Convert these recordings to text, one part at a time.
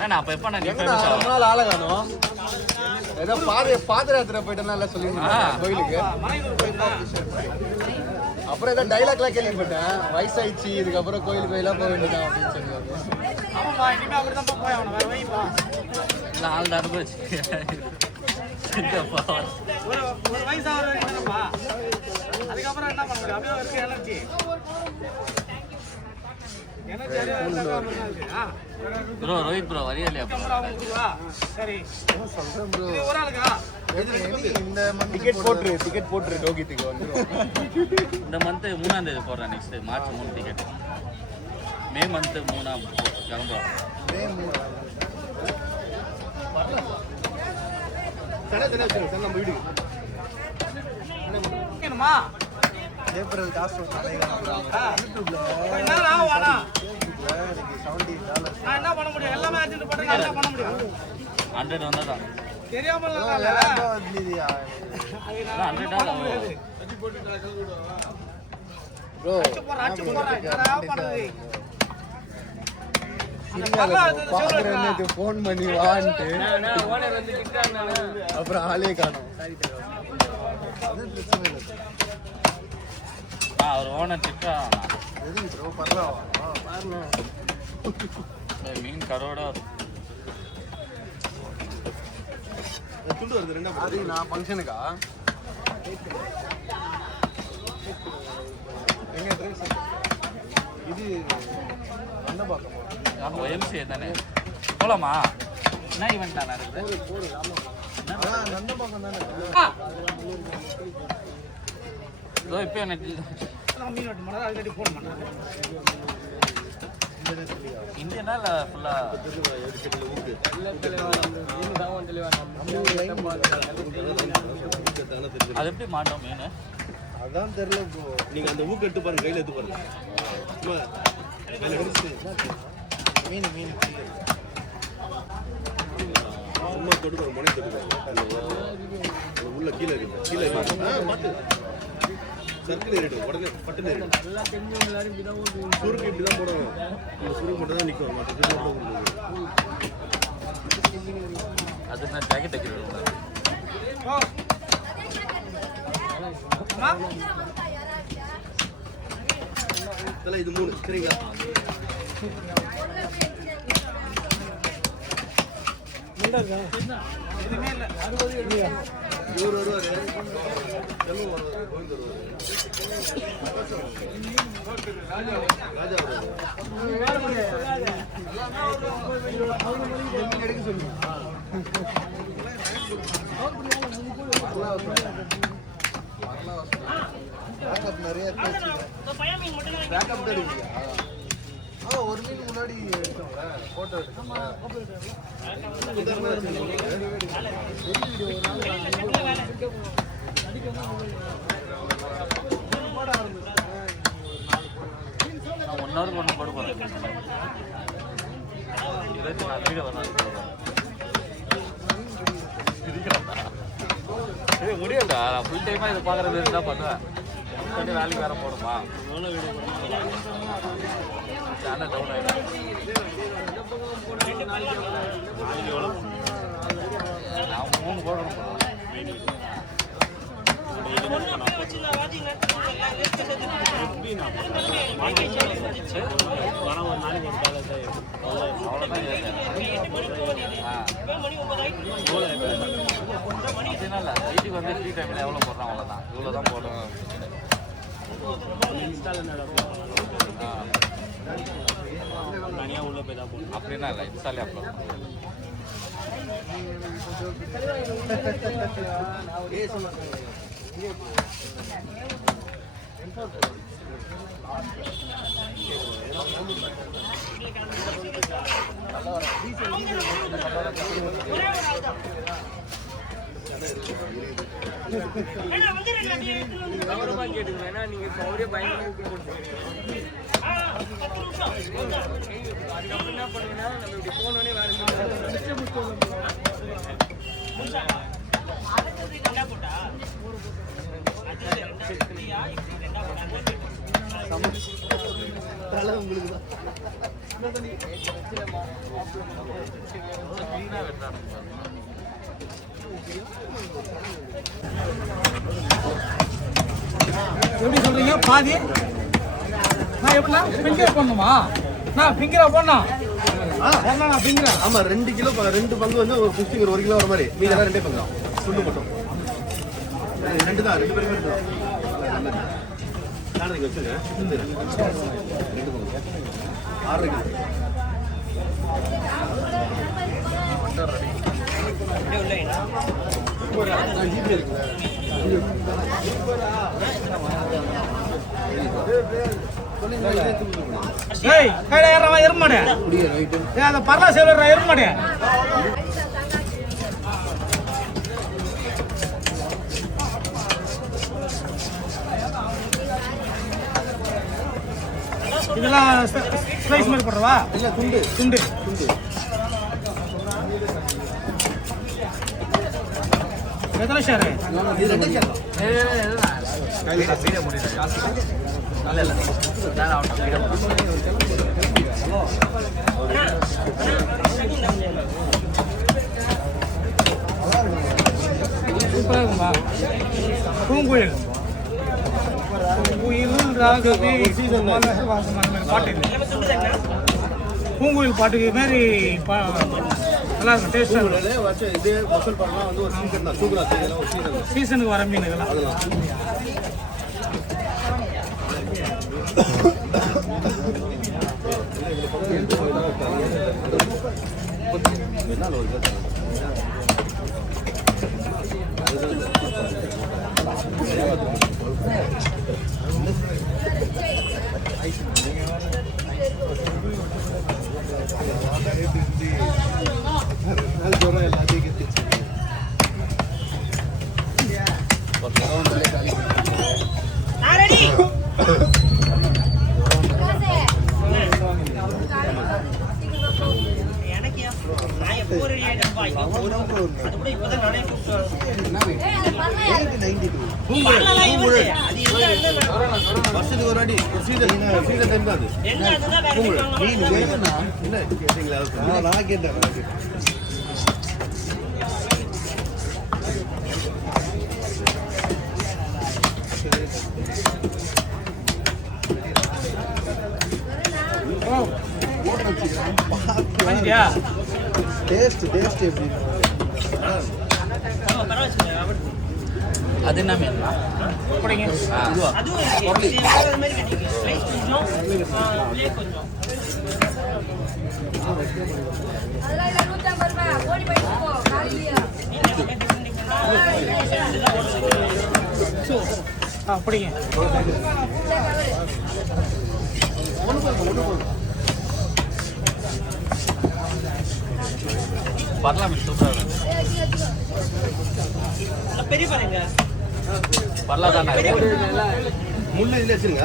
நான் அப்ப எப்ப நான் ரொம்ப நாள் ஆள காணோம். ஏதோ பாதயாத்திரை போயிட்டேன்னா சொல்லிருந்தேன் கோயிலுக்கு. அப்புறம் ஏதோ டைலாக்லாம் கேள்விப்பட்டேன், வயசாயிடுச்சு இதுக்கப்புறம் கோயில் கோயிலாம் போக வேண்டியதான் அப்படின்னு சொல்லுவாங்க. நாலு அனுபவிச்சு ஒரு வயசு அதுக்கப்புறம் என்ன பண்ண அப்படியே இருக்கு ப்ரோ ரோஹித் ப்ரோ வரியா இல்லையா? சரி சொல்றேன் ப்ரோ. ஒரு ஆளுக்கா இந்த டிக்கெட் போட்டுரு ரோஹித்துக்கு வந்துடும். இந்த மந்த் 3ஆம் தேதி போடுறேன். Next March 3 ticket. May month 3ஆம் கிளம்புறோம். மே 3 நம்ம வீடுக்கு ஏப்ரல் காசு என்ன பண்ண முடியும்? எல்லாமே அர்ஜென்ட் போட்டு என்ன பண்ண முடியும்? 100 வந்தாதான் தெரியாம போன் பண்ணி வான்ட்டு அப்புறம் ஆளே காணும். அவர் ஓனர் திட்டா மீன் கரோட துண்டு வருது. ரெண்டாவது நான் ஃபங்க்ஷனுக்கா எங்க இது என்ன பார்க்கணும்? OMC தானே போலாமா? என்ன ஈவெண்ட் தானே இருக்குது? நந்தபாக்கம் தானே. இதோ இப்போ எனக்கு இந்தியனா இல்லை ஃபுல்லாக அது எப்படி மாட்டோம் மீன்? அதான் தெரியல ப்ரோ. நீங்கள் அந்த ஊக்கு எடுத்து பாருங்க, கையில் எடுத்து பாருங்க. மீன் மீன் சும்மா தொட்டு முனை தொட்டு உள்ள கீழே இருக்கு. கீழே பார்த்து சர்க்கிள் ஏறிடும். உடனே பட்டுன்னு ஏறிடும். சுருக்கு இப்படி தான் போடுவோம். இந்த சுருக்கு மட்டும் தான் நிற்கும். அது நான் ஜாக்கெட் வைக்கிறேன். இது 3 சரிங்களா? இவர் வருவாரு, செல்வம் வருவாரு, கோவிந்த் வருவாரு, ராஜா எடுக்க சொல்லுங்க. நிறைய பேக்கப் தான் இருக்குங்க. ஒரு மீன் முன்னாடி எடுத்தோம்ல போட்டோ ஒன்னவருக்கு ஒன்று போட போகிறேன். 24 வீடியோ வரலாம். இது முடியலடா. நான் ஃபுல் டைமாக இது பார்க்குறது என்ன பண்ணுவேன்? பண்ணி வேலைக்கு வேறு போடுமா? சேனல் டவுன் ஆகிடும். நான் 3 போடணும். வீட்டுக்கு வந்து ஃப்ரீ டைமில் எவ்வளோ போடுறோம் அவ்வளோதான். இவ்வளோ தான் போடுறோம். தனியாக உள்ள போய் தான் போடணும் அப்படின்னா இல்லை. இன்ஸ்டாலே அப்லோட் கேட்டுக்கணும். ஏன்னா நீங்க அவரே பயங்கர அதுக்கப்புறம் என்ன பண்ணுவேன்னா நம்ம இப்படி போனோடனே வேற தலை உங்களுக்கு தான். எப்படி சொல்றீங்க பாதி? நான் எப்படின்னா ஃபிங்கர் பண்ணுமா? நான் ஃபிங்கரா போடணும். நான் ஃபிங்கரா. ஆமா 2 கிலோ 2 பங்கு வந்து ஒரு 1 கிலோ வர மாதிரி மீதெல்லாம் 2 பங்கு தான் சுண்டு மட்டும் 2 தான் 2 பேருமே 2 தான் நான் நீங்க வச்சுங்க 2 பங்கு 6 கிலோ ஏய் கையில ஏறவா எருமாடே ஏய் அந்த பரலா சேவலரா எருமாடே இதெல்லாம் ஸ்லைஸ் மாதிரி போடுறவா இல்ல துண்டு துண்டு எத்தனை ஷேர் இது 2 ஷேர் வீடியோ முடியல நல்ல இல்ல நான் அவன் வீடியோ சூப்பரா இருக்குமா பூங்குயில் பூங்குயில் ராகவே பாட்டு பூங்குயில் பாட்டுக்கு மாரி நல்லா இருக்கும் டேஸ்ட்டாக வருஷம் இதே மசால் பாருலாம் வந்து ஒரு சீசன் தான் சூப்பரா இதெல்லாம் ஒரு சீசன் தான் சீசனுக்கு வர மீன் இதெல்லாம் அதெல்லாம் வருஷத்துக்கு ஒரு வாட்டி ஒரு சீசன் டைம் தான் அது என்ன கேட்டீங்களா நான் கேட்டேன் டேஸ்ட் எப்படி அது என்ன மீன் அப்படிங்க அப்படிங்க பரலா மீன் சூப்பரா இருக்கு பெரிய பாருங்க பரலா தானே முள்ள இதுல வச்சிருங்க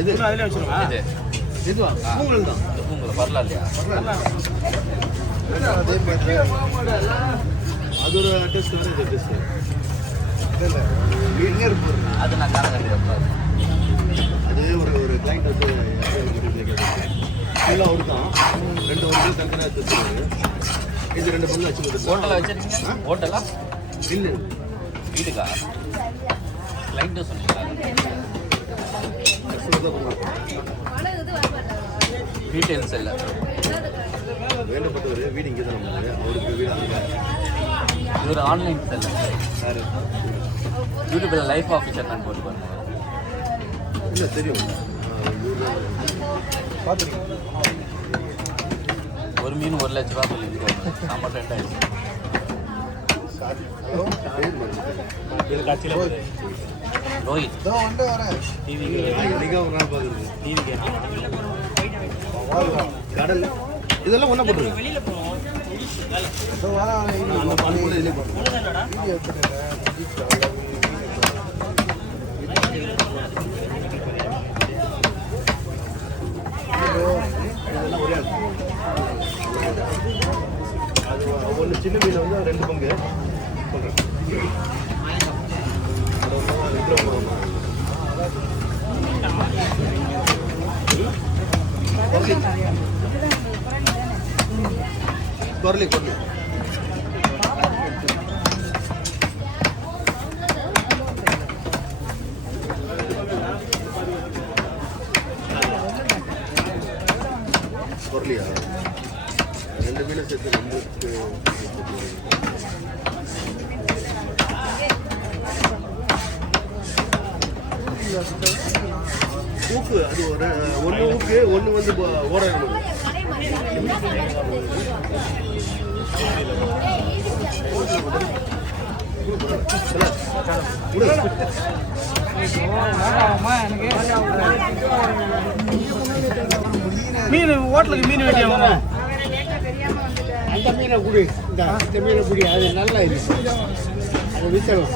எது அதில் வச்சுருவா இது எதுவா பூங்கல் தான் உங்களுக்கு பரலா இல்லையா அது ஒரு டெஸ்ட் வேற இது டெஸ்ட் வீட்லர் போறேன் அது நான் காண கண்டிப்பா அது ஒரு கிளைண்ட் வந்து ஃபுல்லாக ஒரு தான் 2 வருஷம் தனித்தனியாக வச்சுருக்காரு இது 2 பங்கு வச்சு ஹோட்டலில் வச்சிருக்கீங்க ஹோட்டலா இல்லை வீடுக்கா கிளைண்ட்டு சொன்னீங்களா டீட்டெயில்ஸ் இல்லை வேண்டப்பட்டவர் வீடு இங்கே தான் நம்மளுக்கு அவருக்கு வீடு அங்கே இவர் ஆன்லைன் செல்ல யார் யூடியூப்பில் லைஃப் ஆஃபீஸர் நான் போட்டு பண்ணுவேன் இல்லை தெரியும் பார்த்துருக்கேன் ஒரு மீன் 1 லட்ச ரூபா சொல்லியிருக்கோம் நம்ம ட்ரெண்ட் ஆயிடுச்சு ரோஹித் டிவிக்கு ஒரு நாள் பார்க்குறது டிவிக்கு கடல் இதெல்லாம் ஒன்றா போட்டுருங்க வெளியில போறோம் அந்த பால் கூட இதிலே போட்டுருங்க அது ஒன்று சின்ன மீன் வந்து 2 பங்கு சொல்கிறேன் கொரலி கொரலி கொரலியா ரெண்டு மீனை சேர்த்து நம்மளுக்கு ஊக்கு அது ஒரு ஒன்று ஊக்கு ஒன்று வந்து ஓட மீன் ஹோட்டலுக்கு மீன் வேண்டிய அந்த மீனை குடி இந்த மீனை குடி அது நல்லா இருக்கு அதை வித்தலாம்